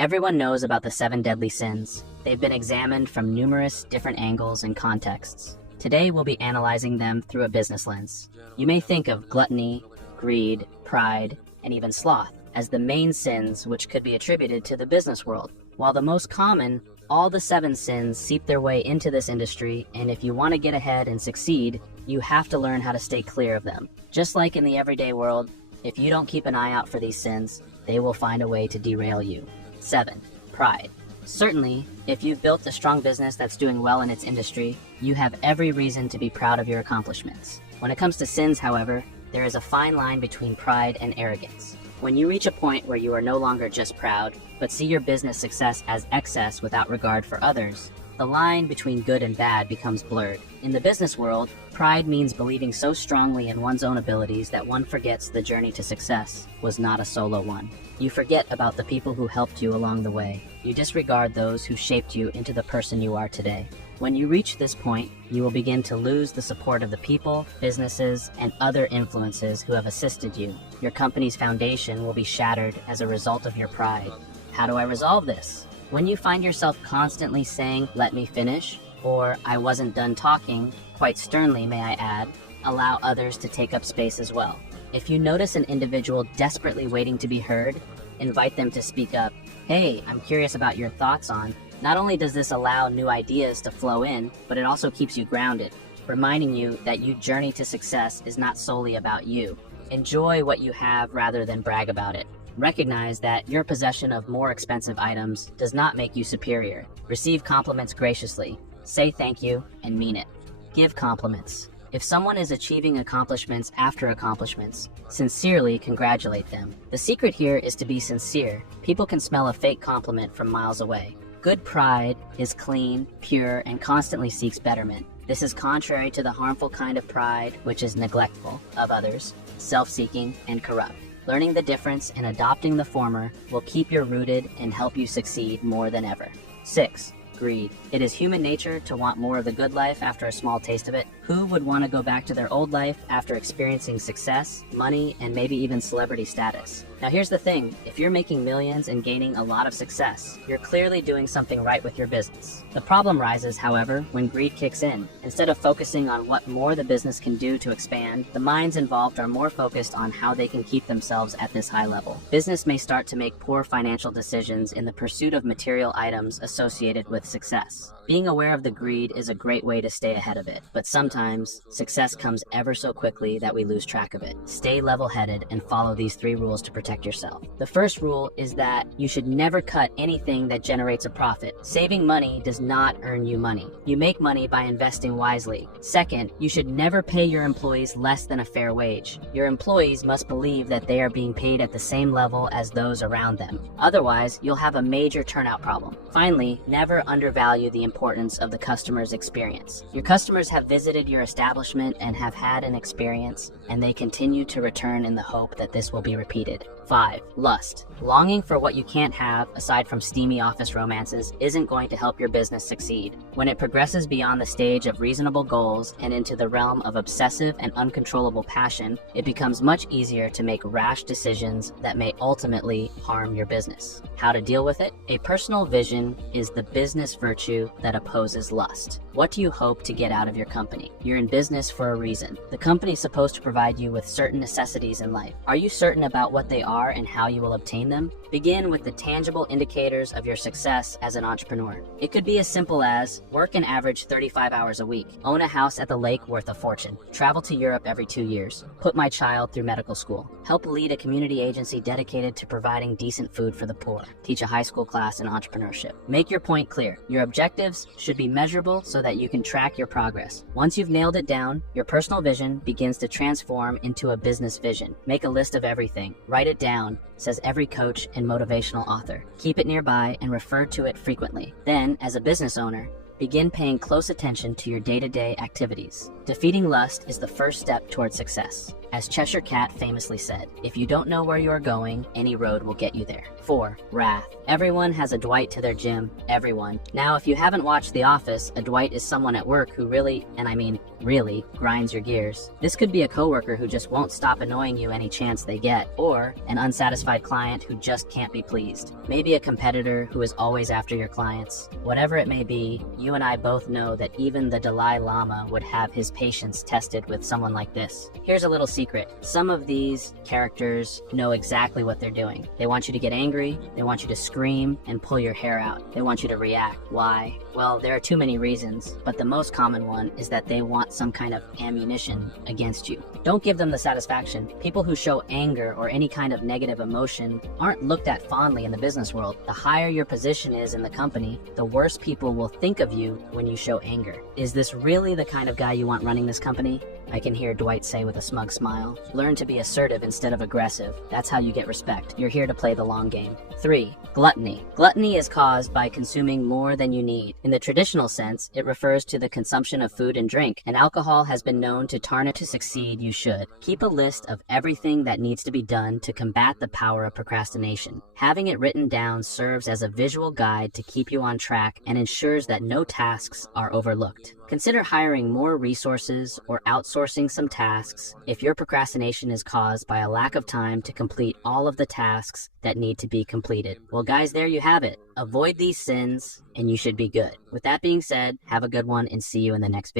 Everyone knows about the 7 deadly sins. They've been examined from numerous different angles and contexts. Today, we'll be analyzing them through a business lens. You may think of gluttony, greed, pride, and even sloth as the main sins which could be attributed to the business world. While the most common, all the 7 sins seep their way into this industry, and if you want to get ahead and succeed, you have to learn how to stay clear of them. Just like in the everyday world, if you don't keep an eye out for these sins, they will find a way to derail you. 7. Pride. Certainly, if you've built a strong business that's doing well in its industry, you have every reason to be proud of your accomplishments. When it comes to sins, however, there is a fine line between pride and arrogance. When you reach a point where you are no longer just proud, but see your business success as excess without regard for others, the line between good and bad becomes blurred. In the business world, pride means believing so strongly in one's own abilities that one forgets the journey to success was not a solo one. You forget about the people who helped you along the way. You disregard those who shaped you into the person you are today. When you reach this point, you will begin to lose the support of the people, businesses, and other influences who have assisted you. Your company's foundation will be shattered as a result of your pride. How do I resolve this? When you find yourself constantly saying, "Let me finish," or "I wasn't done talking," quite sternly may I add, allow others to take up space as well. If you notice an individual desperately waiting to be heard, invite them to speak up. "Hey, I'm curious about your thoughts on." Not only does this allow new ideas to flow in, but it also keeps you grounded, reminding you that your journey to success is not solely about you. Enjoy what you have rather than brag about it. Recognize that your possession of more expensive items does not make you superior. Receive compliments graciously. Say thank you and mean it. Give compliments. If someone is achieving accomplishments after accomplishments, sincerely congratulate them. The secret here is to be sincere. People can smell a fake compliment from miles away. Good pride is clean, pure, and constantly seeks betterment. This is contrary to the harmful kind of pride, which is neglectful of others, self-seeking, and corrupt. Learning the difference and adopting the former will keep you rooted and help you succeed more than ever. 6. Greed. It is human nature to want more of the good life after a small taste of it. Who would want to go back to their old life after experiencing success, money, and maybe even celebrity status? Now here's the thing, if you're making millions and gaining a lot of success, you're clearly doing something right with your business. The problem rises, however, when greed kicks in. Instead of focusing on what more the business can do to expand, the minds involved are more focused on how they can keep themselves at this high level. Business may start to make poor financial decisions in the pursuit of material items associated with success. Being aware of the greed is a great way to stay ahead of it, but sometimes success comes ever so quickly that we lose track of it. Stay level-headed and follow these 3 rules to protect yourself. The first rule is that you should never cut anything that generates a profit. Saving money does not earn you money. You make money by investing wisely. Second, you should never pay your employees less than a fair wage. Your employees must believe that they are being paid at the same level as those around them. Otherwise, you'll have a major turnout problem. Finally, never undervalue the importance of the customer's experience. Your customers have visited your establishment and have had an experience, and they continue to return in the hope that this will be repeated. 5. Lust. Longing for what you can't have, aside from steamy office romances, isn't going to help your business succeed. When it progresses beyond the stage of reasonable goals and into the realm of obsessive and uncontrollable passion, it becomes much easier to make rash decisions that may ultimately harm your business. How to deal with it? A personal vision is the business virtue that opposes lust. What do you hope to get out of your company? You're in business for a reason. The company is supposed to provide you with certain necessities in life. Are you certain about what they are and how you will obtain them? Begin with the tangible indicators of your success as an entrepreneur. It could be as simple as work an average 35 hours a week, own a house at the lake worth a fortune, travel to Europe every 2 years, put my child through medical school, help lead a community agency dedicated to providing decent food for the poor, teach a high school class in entrepreneurship. Make your point clear. Your objectives should be measurable so that you can track your progress. Once you've nailed it down, your personal vision begins to transform into a business vision. Make a list of everything. Write it down, says every coach and motivational author. Keep it nearby and refer to it frequently. Then, as a business owner, begin paying close attention to your day-to-day activities. Defeating lust is the first step toward success. As Cheshire Cat famously said, if you don't know where you are going, any road will get you there. 4. Wrath. Everyone has a Dwight to their gym. Everyone. Now, if you haven't watched The Office, a Dwight is someone at work who really, and I mean really, grinds your gears. This could be a coworker who just won't stop annoying you any chance they get, or an unsatisfied client who just can't be pleased. Maybe a competitor who is always after your clients. Whatever it may be, you and I both know that even the Dalai Lama would have his patience tested with someone like this. Here's a little secret. Some of these characters know exactly what they're doing. They want you to get angry, they want you to scream and pull your hair out. They want you to react. Why? Well, there are too many reasons, but the most common one is that they want some kind of ammunition against you. Don't give them the satisfaction. People who show anger or any kind of negative emotion aren't looked at fondly in the business world. The higher your position is in the company, the worse people will think of you when you show anger. Is this really the kind of guy you want running this company? I can hear Dwight say with a smug smile. Learn to be assertive instead of aggressive. That's how you get respect. You're here to play the long game. 3. Gluttony. Gluttony is caused by consuming more than you need. In the traditional sense, it refers to the consumption of food and drink, and alcohol has been known to tarnish. To succeed, you should. Keep a list of everything that needs to be done to combat the power of procrastination. Having it written down serves as a visual guide to keep you on track and ensures that no tasks are overlooked. Consider hiring more resources or outsourcing some tasks if your procrastination is caused by a lack of time to complete all of the tasks that need to be completed. Well, guys, there you have it. Avoid these sins and you should be good. With that being said, have a good one and see you in the next video.